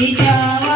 Ciao.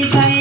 Happy birthday.